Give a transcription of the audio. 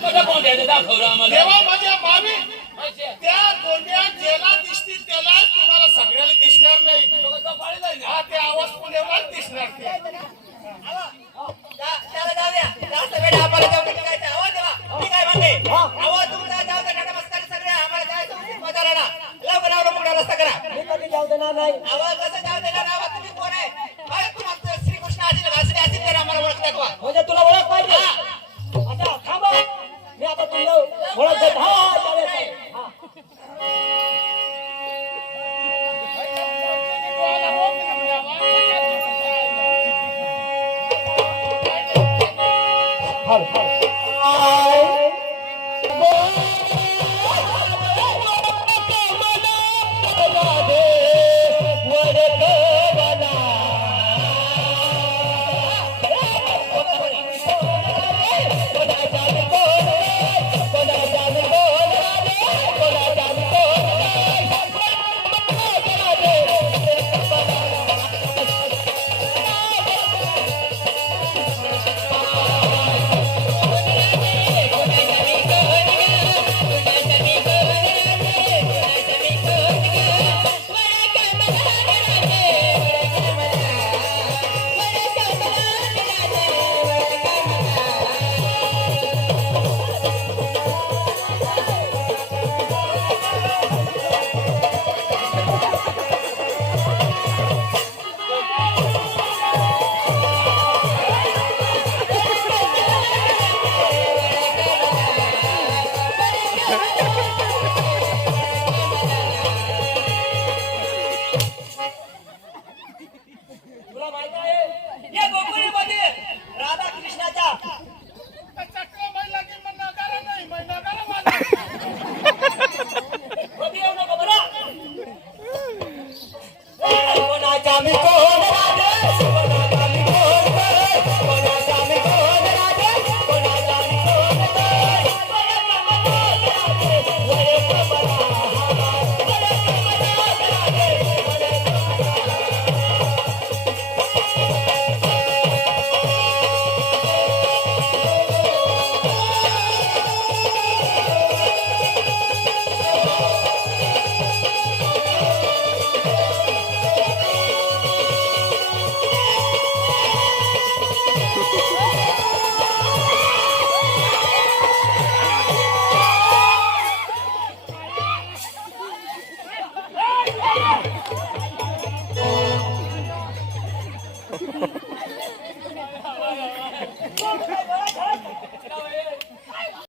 तेव्हा माझ्या मामी त्या दोन्या ज्याला दिसतील त्याला तुम्हाला सगळ्याला दिसणार नाही. हा ते आवाज पुण्याला दिसणार ते. त्याला जाऊया जास्त वेळ आम्हाला जाऊ काय आवाज देवा मी काय म्हणते आवाज तुमचा जाऊ दे नमस्कार सगळे आम्हाला जायचं मजाला ना लवकर आवडा मोठा रस्ता करा मी कधी जाऊ देणार नाही आवाज कसं जाऊ देणार आवाज तुम्ही कोण आहे काय तुम्हाला श्रीकृष्ण आजी घासले असेल तर आम्हाला ओळख दाखवा म्हणजे तुला ओळख पाहिजे. आता थांबा मी आता तुला ओळख देत.